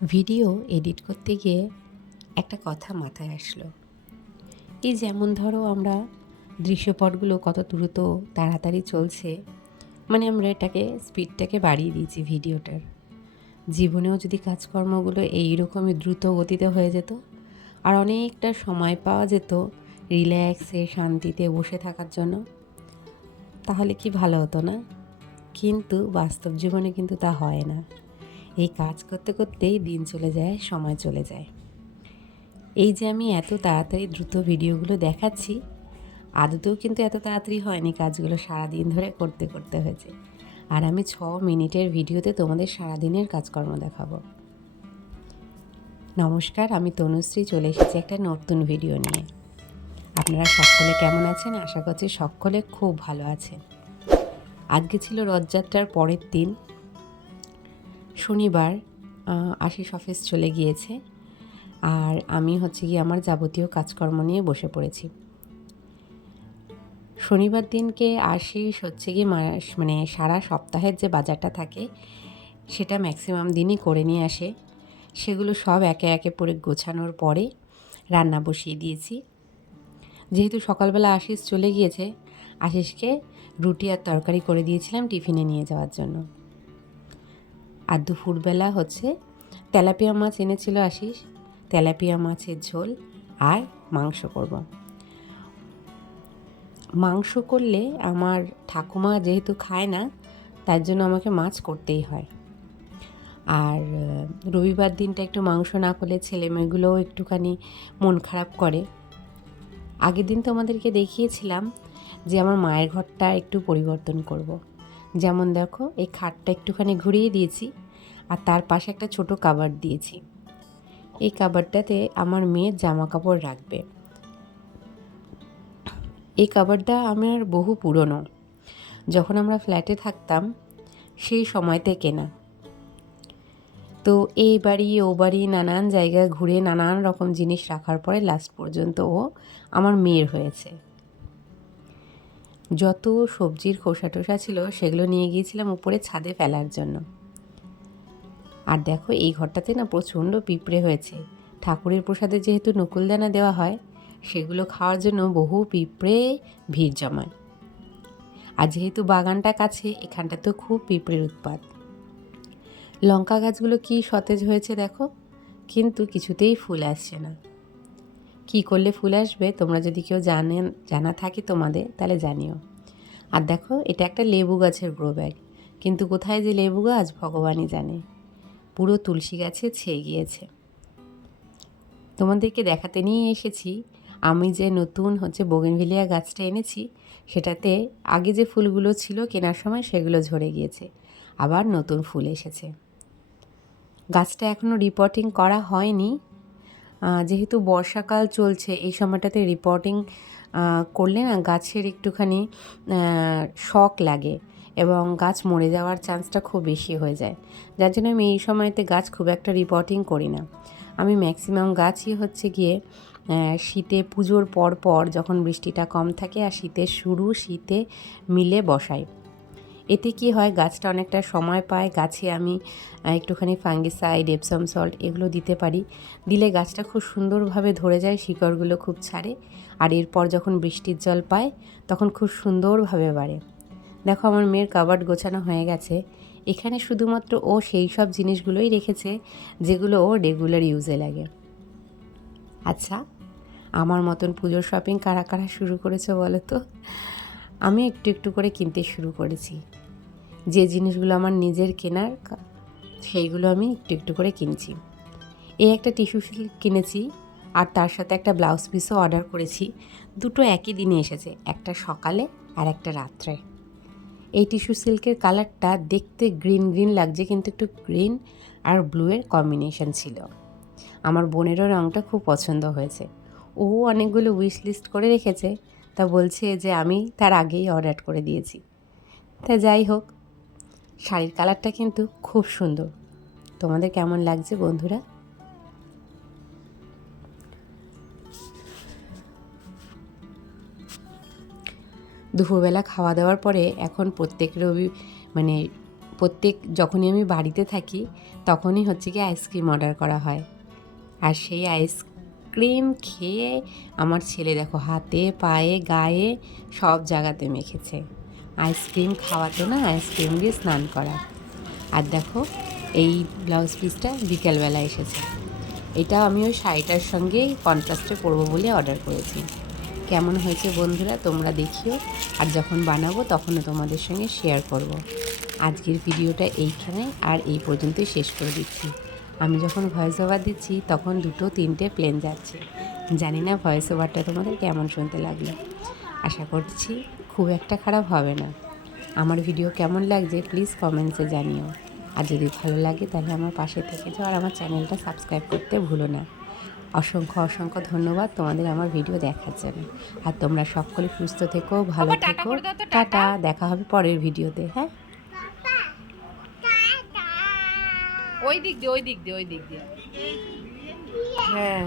Video edit করতে গিয়ে একটা কথা মাথায় আসলো। এই যেমন ধরো আমরা দৃশ্যপটগুলো কত দ্রুত তাড়াতাড়ি চলছে, মানে আমরা এটাকে স্পিডটাকে বাড়িয়ে দিয়েছি ভিডিওটার। জীবনেও যদি কাজকর্মগুলো এইরকমই দ্রুত গতিতে হয়ে যেত আর অনেকটা সময় পাওয়া যেত রিল্যাক্সে শান্তিতে বসে থাকার জন্য, তাহলে কি ভালো হতো না? কিন্তু বাস্তব জীবনে কিন্তু তা হয় না। এই কাজ করতে করতেই দিন চলে যায়, সময় চলে যায়। এই যে আমি এত তাড়াতাড়ি দ্রুত ভিডিওগুলো দেখাচ্ছি, আদতেও কিন্তু এত তাড়াতাড়ি হয়নি, কাজগুলো সারাদিন ধরে করতে করতে হয়েছে। আর আমি 6 মিনিটের ভিডিওতে তোমাদের সারাদিনের কাজকর্ম দেখাবো। নমস্কার, আমি তনুশ্রী, চলে এসেছি একটা নতুন ভিডিও নিয়ে। আপনারা সকলে কেমন আছেন? আশা করছি সকলে খুব ভালো আছেন। আজকে ছিল রথযাত্রার পরের দিন, শনিবার। আশিস অফিস চলে গিয়েছে আর আমি গিয়ে আমার যাবতীয় কাজকর্ম নিয়ে বসে পড়েছি। শনিবার দিনকে আশিস গিয়ে মানে সারা সপ্তাহের যে বাজারটা থাকে সেটা ম্যাক্সিমাম দিনই করে নিয়ে আসে। সেগুলো সব একে একে পরে গোছানোর পরে রান্না বসিয়ে দিয়েছি। যেহেতু সকালবেলা আশিস চলে গিয়েছে, আশিসকে রুটি আর তরকারি করে দিয়েছিলাম টিফিনে নিয়ে যাওয়ার জন্য। আর দুপুরবেলা তেলাপিয়া মাছ এনেছিল আশিস, তেলাপিয়া মাছের ঝোল আর মাংস করব। মাংস করলে আমার ঠাকুমা যেহেতু খায় না, তার জন্য আমাকে মাছ করতেই হয়। আর রবিবার দিনটা একটু মাংস না করলে ছেলেমেয়েগুলোও একটুখানি মন খারাপ করে। আগের দিন তোমাদেরকে দেখিয়েছিলাম যে আমার মায়ের ঘরটা একটু পরিবর্তন করব। যেমন দেখো, এই খাটটা একটুখানি ঘুরিয়ে দিয়েছি আর তার পাশে একটা ছোট কাবার্ড দিয়েছি। এই কাবার্ডটাতে আমার মেয়ের জামা কাপড় রাখবে। এই কাবার্ডটা আমার বহু পুরনো, যখন আমরা ফ্ল্যাটে থাকতাম সেই সময়তে কেনা। তো এই বাড়ি ও বাড়ি নানান জায়গায় ঘুরে নানান রকম জিনিস রাখার পরে লাস্ট পর্যন্ত ও আমার মেয়ের হয়েছে। যত সবজির খোসা টোসা ছিল সেগুলো নিয়ে গিয়েছিলাম উপরে ছাদে ফেলার জন্য। আর দেখো, এই ঘরটাতে না প্রচণ্ড পিঁপড়ে হয়েছে। ঠাকুরের প্রসাদে যেহেতু নকুলদানা দেওয়া হয়, সেগুলো খাওয়ার জন্য বহু পিঁপড়ে ভিড় জমায়। আর যেহেতু বাগানটা কাছে, এখানটাতেও খুব পিঁপড়ের উৎপাত। লঙ্কা গাছগুলো কি সতেজ হয়েছে দেখো, কিন্তু কিছুতেই ফুল আসছে না। কি করলে ফুল আসবে তোমরা যদি কেউ জানা থাকে তোমাদের, তাহলে জানিও। আর দেখো, এটা একটা লেবু গাছের গ্রো ব্যাগ, কিন্তু কোথায় যে লেবু গাছ ভগবানই জানে। পুরো তুলসী গাছে ছেয়ে গিয়েছে। তোমাদেরকে দেখাতে নিয়ে এসেছি আমি যে নতুন বোগেনভিলিয়া গাছটা এনেছি, সেটাতে আগে যে ফুলগুলো ছিল কেনার সময় সেগুলো ঝরে গিয়েছে, আবার নতুন ফুল এসেছে। গাছটা এখনও রিপোর্টিং করা হয়নি, যেহেতু বর্ষাকাল চলছে। এই সময়টাতে রিপোর্টিং করলে না গাছের একটুখানি শক লাগে এবং গাছ মরে যাওয়ার চান্সটা খুব বেশি হয়ে যায়। যার জন্য আমি এই সময়তে গাছ খুব একটা রিপোর্টিং করি না। আমি ম্যাক্সিমাম গাছই গিয়ে শীতে পুজোর পর যখন বৃষ্টিটা কম থাকে আর শীতের শুরু, শীতে মিলে বসাই। এতে কি হয়, গাছটা অনেকটা সময় পায়। গাছে আমি একটুখানি ফাঙ্গিসাইড, এপসম সল্ট এগুলো দিতে পারি। দিলে গাছটা খুব সুন্দরভাবে ধরে যায়, শিকড়গুলো খুব ছাড়ে। আর এরপর যখন বৃষ্টির জল পায় তখন খুব সুন্দরভাবে বাড়ে। দেখো, আমার মেয়ের কাবার্ড গোছানো হয়ে গেছে। এখানে শুধুমাত্র ও সেই সব জিনিসগুলোই রেখেছে যেগুলো ও রেগুলার ইউজে লাগে। আচ্ছা, আমার মতন পুজোর শপিং কারা কারা শুরু করেছে বলো তো? আমি একটু একটু করে কিনতে শুরু করেছি। যে জিনিসগুলো আমার নিজের কেনার, সেইগুলো আমি একটু একটু করে কিনছি। এই একটা টিস্যু সিল্ক কিনেছি আর তার সাথে একটা ব্লাউজ পিসও অর্ডার করেছি। দুটো একই দিনে এসেছে, একটা সকালে আর একটা রাত্রে। এই টিস্যু সিল্কের কালারটা দেখতে গ্রিন গ্রিন লাগছে, কিন্তু একটু গ্রিন আর ব্লুয়ের কম্বিনেশন ছিল। আমার বোনেরও রঙটা খুব পছন্দ হয়েছে। ও অনেকগুলো উইশ লিস্ট করে রেখেছে, তা বলছে যে আমি তার আগেই অর্ডার করে দিয়েছি। তা যাই হোক, শাড়ির কালারটা কিন্তু খুব সুন্দর। তোমাদের কেমন লাগছে বন্ধুরা? দুপুরবেলা খাওয়া দাওয়ার পরে এখন প্রত্যেক যখনই আমি বাড়িতে থাকি তখনই হচ্ছে কি আইসক্রিম অর্ডার করা হয়। আর সেই আইসক্রিম খেয়ে আমার ছেলে দেখো হাতে পায়ে গায়ে সব জায়গাতে মেখেছে। আইসক্রিম খাওয়াতে না, আইসক্রিম দিয়ে স্নান করা। আর দেখো এই ব্লাউজ পিসটা বিকেলবেলা এসেছে। এটা আমি ওই শাড়িটার সঙ্গেই কন্ট্রাস্টে পরবো বলে অর্ডার করেছি। কেমন হয়েছে বন্ধুরা তোমরা দেখিও, আর যখন বানাবো তখনও তোমাদের সঙ্গে শেয়ার করব। আজকের ভিডিওটা এইখানে আর এই পর্যন্তই শেষ করে দিচ্ছি। আমি যখন ভয়েস ওভার দিচ্ছি তখন 2-3টে প্লেন যাচ্ছে। জানি না ভয়েস ওভারটা তোমাদের কেমন শুনতে লাগলো। আশা করছি খুব একটা খারাপ হবে না। আমার ভিডিও কেমন লাগছে প্লিজ কমেন্টসে জানিও। আর যদি ভালো লাগে তাহলে আমার পাশে থেকে যাও আর আমার চ্যানেলটা সাবস্ক্রাইব করতে ভুলো না। অসংখ্য ধন্যবাদ তোমাদের আমার ভিডিও দেখার জন্য। আর তোমরা সকলে সুস্থ থেকো, ভালো থেকো। টাটা, দেখা হবে পরের ভিডিওতে। হ্যাঁ, ওই দিক দিয়ে, ওই দিক দিয়ে, ওই দিক দিয়ে। হ্যাঁ।